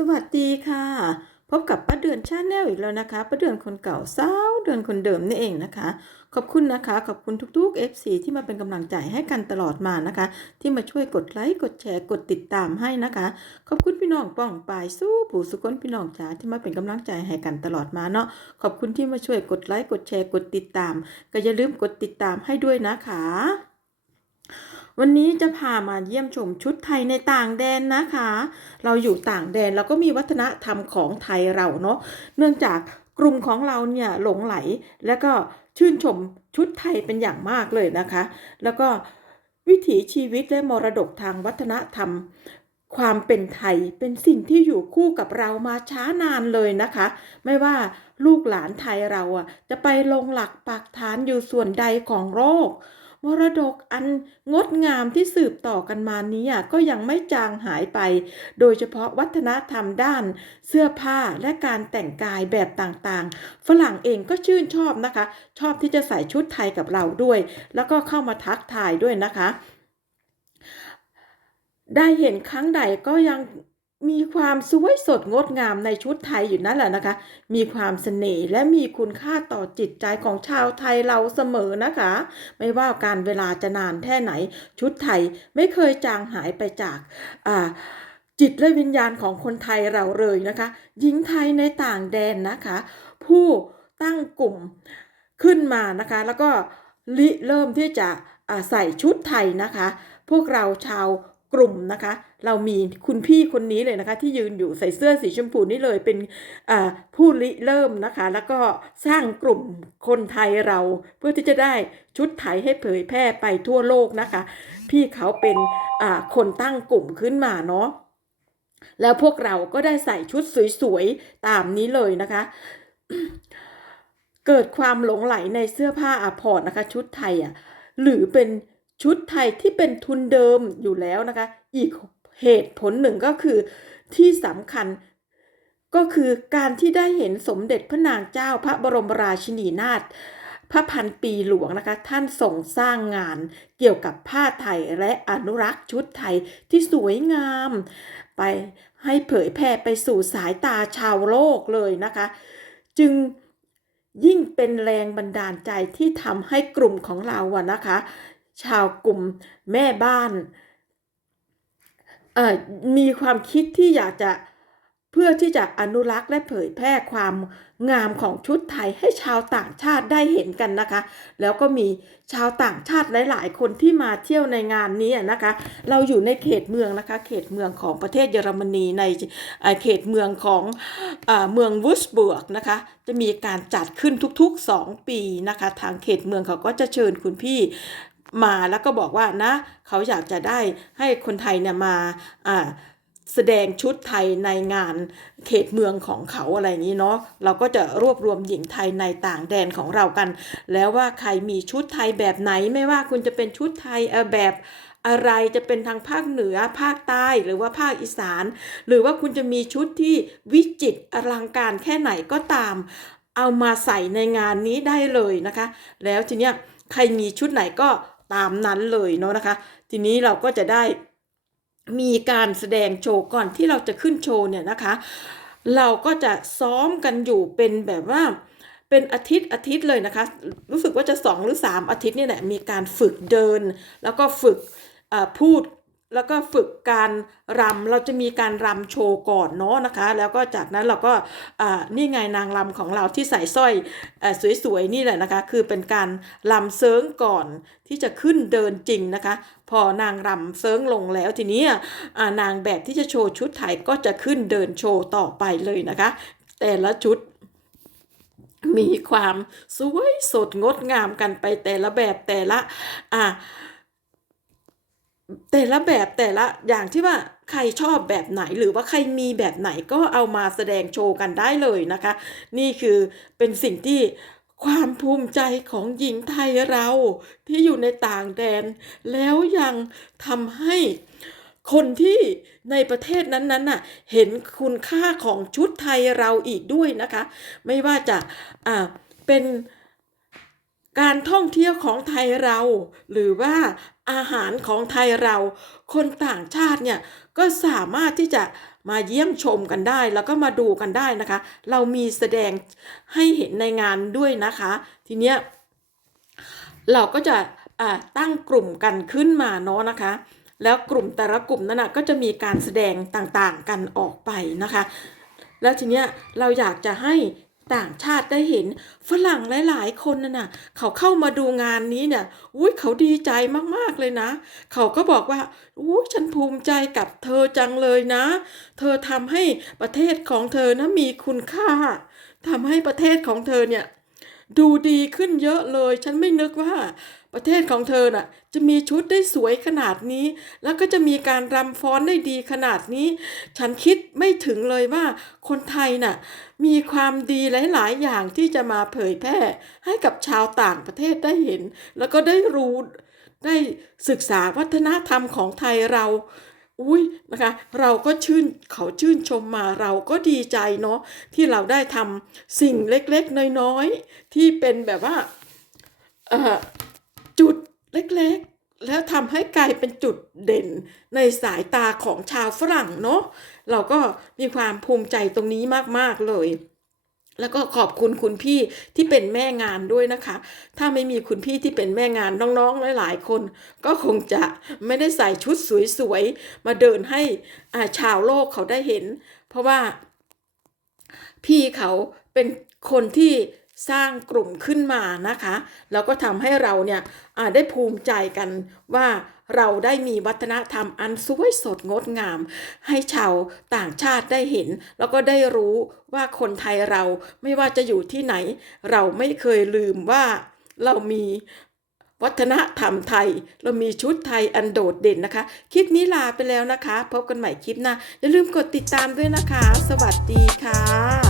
สวัสดีค่ะ พบกับป้าเดือนชาแนลอีกแล้วนะคะป้าเดือนคนเก่าสาวเดือนคนเดิมนี่เองนะคะ ขอบคุณนะคะ ขอบคุณทุกๆ FC ที่มาเป็นกำลังใจให้กันตลอดมานะคะ ที่มาช่วยกดไลค์กดแชร์กดติดตามให้นะคะ ขอบคุณพี่น้องป้องปายสู้ผู้สุคนพี่น้องจ๋าที่มาเป็นกำลังใจให้กันตลอดมาเนาะขอบคุณที่มาช่วยกดไลค์กดแชร์กดติดตาม ก็อย่าลืมกดติดตามให้ด้วยนะคะ วันนี้จะพามาเยี่ยมชมชุดไทยในต่างแดนนะคะ เราอยู่ต่างแดนเราก็มีวัฒนธรรมของไทยเราเนาะ เนื่องจากกลุ่มของเราเนี่ยหลงไหล แล้วก็ชื่นชมชุดไทยเป็นอย่างมากเลยนะคะ แล้วก็วิถีชีวิตและมรดกทางวัฒนธรรม ความเป็นไทยเป็นสิ่งที่อยู่คู่กับเรามาช้านานเลยนะคะ ไม่ว่าลูกหลานไทยเราอะจะไปลงหลักปักฐานอยู่ส่วนใดของโลก มรดกอันงดงามที่สืบต่อกันมานี้ก็ยังไม่จางหายไป โดยเฉพาะวัฒนธรรมด้านเสื้อผ้าและการแต่งกายแบบต่างๆ ฝรั่งเองก็ชื่นชอบนะคะ ชอบที่จะใส่ชุดไทยกับเราด้วย แล้วก็เข้ามาทักทายด้วยนะคะ ได้เห็นครั้งใดก็ยัง มีความสวยสดงดงามในชุดไทยอยู่นั่นแหละนะคะ มีความเสน่ห์และมีคุณค่าต่อจิตใจของชาวไทยเราเสมอนะคะ ไม่ว่าการเวลาจะนานแค่ไหน ชุดไทยไม่เคยจางหายไปจากอ่าจิตและวิญญาณของคนไทยเราเลยนะคะ หญิงไทยในต่างแดนนะคะ ผู้ตั้งกลุ่มขึ้นมานะคะ แล้วก็ริเริ่มที่จะใส่ชุดไทยนะคะ พวกเราชาว กลุ่มนะคะ เรามีคุณพี่คนนี้เลยนะคะ ที่ยืนอยู่ใส่เสื้อสีชมพูนี่เลยเป็นผู้ริเริ่มนะคะ แล้วก็สร้างกลุ่มคนไทยเรา เพื่อที่จะได้ชุดไทยให้เผยแพร่ไปทั่วโลกนะคะ พี่เขาเป็นคนตั้งกลุ่มขึ้นมาเนาะแล้วพวกเราก็ได้ใส่ชุดสวยๆ ตามนี้เลยนะคะ เกิดความหลงไหลในเสื้อผ้าอาภรณ์นะคะ ชุดไทยอะหรือเป็น ชุดไทยที่เป็นทุนเดิมอยู่แล้วนะคะ อีกเหตุผลหนึ่งก็คือที่สำคัญก็คือการที่ได้เห็นสมเด็จพระนางเจ้าพระบรมราชินีนาถพระพันปีหลวงนะคะ ท่านส่งสร้างงานเกี่ยวกับผ้าไทยและอนุรักษ์ชุดไทยที่สวยงาม ไปให้เผยแพร่ไปสู่สายตาชาวโลกเลยนะคะ จึงยิ่งเป็นแรงบันดาลใจที่ทำให้กลุ่มของเราอะนะคะ ชาวกลุ่มแม่บ้านมีความคิดที่อยากจะเพื่อที่จะอนุรักษ์และเผยแพร่ความงามของชุดไทยให้ชาวต่างชาติได้เห็นกันนะคะ แล้วก็มีชาวต่างชาติหลาย ๆ คนที่มาเที่ยวในงานนี้นะคะ เราอยู่ในเขตเมืองนะคะ เขตเมืองของประเทศเยอรมนีในเขตเมืองของเอเมืองวูสเบิร์กนะคะ จะมีการจัดขึ้นทุกๆ 2 ปีนะคะ ทางเขตเมืองเขาก็จะเชิญคุณพี่ มาแล้วก็บอกว่านะ เขาอยากจะได้ให้คนไทยเนี่ยมาอ่าแสดงชุดไทยในงานเขตเมืองของเขาอะไรอย่างนี้เนาะเราก็จะรวบรวมหญิงไทยในต่างแดนของเรากัน แล้วว่าใครมีชุดไทยแบบไหนไม่ว่าคุณจะเป็นชุดไทยแบบอะไรจะเป็นทางภาคเหนือภาคใต้หรือว่าภาคอีสาน หรือว่าคุณจะมีชุดที่วิจิตรอลังการแค่ไหนก็ตาม เอามาใส่ในงานนี้ได้เลยนะคะ แล้วทีเนี้ยใครมีชุดไหนก็ ตามนั้นเลยเนาะนะคะ ทีนี้เราก็จะได้มีการแสดงโชว์ก่อนที่เราจะขึ้นโชว์เนี่ยนะคะ เราก็จะซ้อมกันอยู่เป็นแบบว่าเป็นอาทิตย์อาทิตย์เลยนะคะ รู้สึกว่าจะสองหรือสามอาทิตย์เนี่ยแหละมีการฝึกเดิน แล้วก็ฝึกพูด แล้วก็ฝึกการรำเราจะมีการรำโชว์ก่อนเนาะนะคะ แล้วก็จากนั้นเราก็อ่านี่ไงนางรำของเราที่ใส่สร้อยอ่อสวยๆนี่แหละนะคะ คือเป็นการรำเซิงก่อนที่จะขึ้นเดินจริงนะคะ พอนางรำเซิงลงแล้วทีนี้อ่านางแบบที่จะโชว์ชุดไทยก็จะขึ้นเดินโชว์ต่อไปเลยนะคะ แต่ละชุดมีความสวยสดงดงามกันไปแต่ละแบบแต่ละอ่า แต่ละแบบแต่ละอย่างที่ว่าใครชอบแบบไหนหรือว่าใครมีแบบไหนก็เอามาแสดงโชว์กันได้เลยนะคะ นี่คือเป็นสิ่งที่ความภูมิใจของหญิงไทยเราที่อยู่ในต่างแดน แล้วยังทำให้คนที่ในประเทศนั้นๆน่ะเห็นคุณค่าของชุดไทยเราอีกด้วยนะคะ ไม่ว่าจะอ่าเป็นการท่องเที่ยวของไทยเรา หรือว่า อาหารของไทยเรา คนต่างชาติเนี่ยก็สามารถที่จะมาเยี่ยมชมกันได้ แล้วก็มาดูกันได้นะคะ เรามีแสดงให้เห็นในงานด้วยนะคะ ทีเนี้ยเราก็จะตั้งกลุ่มกันขึ้นมาเนาะนะคะ แล้วกลุ่มแต่ละกลุ่มนั้นนะก็จะมีการแสดงต่างๆกันออกไปนะคะ แล้วทีเนี้ยเราอยากจะให้ ต่างชาติได้เห็นฝรั่งหลาย ๆ คนน่ะนะเขาเข้ามาดูงานนี้เนี่ยอุ้ยเขาดีใจมากๆเลยนะ เขาก็บอกว่าอุ้ยฉันภูมิใจกับเธอจังเลยนะ เธอทำให้ประเทศของเธอนะมีคุณค่าทำให้ประเทศของเธอเนี่ยดูดีขึ้นเยอะเลย ฉันไม่นึกว่า ประเทศของเธอน่ะจะมีชุดได้สวยขนาดนี้ แล้วก็จะมีการรำฟ้อนได้ดีขนาดนี้ ฉันคิดไม่ถึงเลยว่าคนไทยน่ะมีความดีหลาย ๆ อย่างที่จะมาเผยแพร่ให้กับชาวต่างประเทศได้เห็น แล้วก็ได้รู้ได้ศึกษาวัฒนธรรมของไทยเราอุ้ยนะคะเราก็ชื่นเขาชื่นชมมาเราก็ดีใจเนาะที่เราได้ทำสิ่งเล็กๆน้อยๆที่เป็นแบบว่าเอ่อ เล็กๆ แล้วทำให้กลายเป็นจุดเด่นในสายตาของชาวฝรั่งเนาะเราก็มีความภูมิใจตรงนี้มากๆเลยแล้วก็ขอบคุณคุณพี่ที่เป็นแม่งานด้วยนะคะ ถ้าไม่มีคุณพี่ที่เป็นแม่งานน้องๆหลายๆคน ก็คงจะไม่ได้ใส่ชุดสวยๆ มาเดินให้อ่าชาวโลกเขาได้เห็น เพราะว่าพี่เขาเป็นคนที่ สร้างกลุ่มขึ้นมานะคะแล้วก็ทำให้เราเนี่ยได้ภูมิใจกันว่าเราได้มีวัฒนธรรมอันสวยสดงดงาม ให้ชาวต่างชาติได้เห็น แล้วก็ได้รู้ว่าคนไทยเราไม่ว่าจะอยู่ที่ไหน เราไม่เคยลืมว่าเรามีวัฒนธรรมไทย เรามีชุดไทยอันโดดเด่นนะคะ คลิปนี้ลาไปแล้วนะคะ พบกันใหม่คลิปหน้าอย่าลืมกดติดตามด้วยนะคะ สวัสดีค่ะ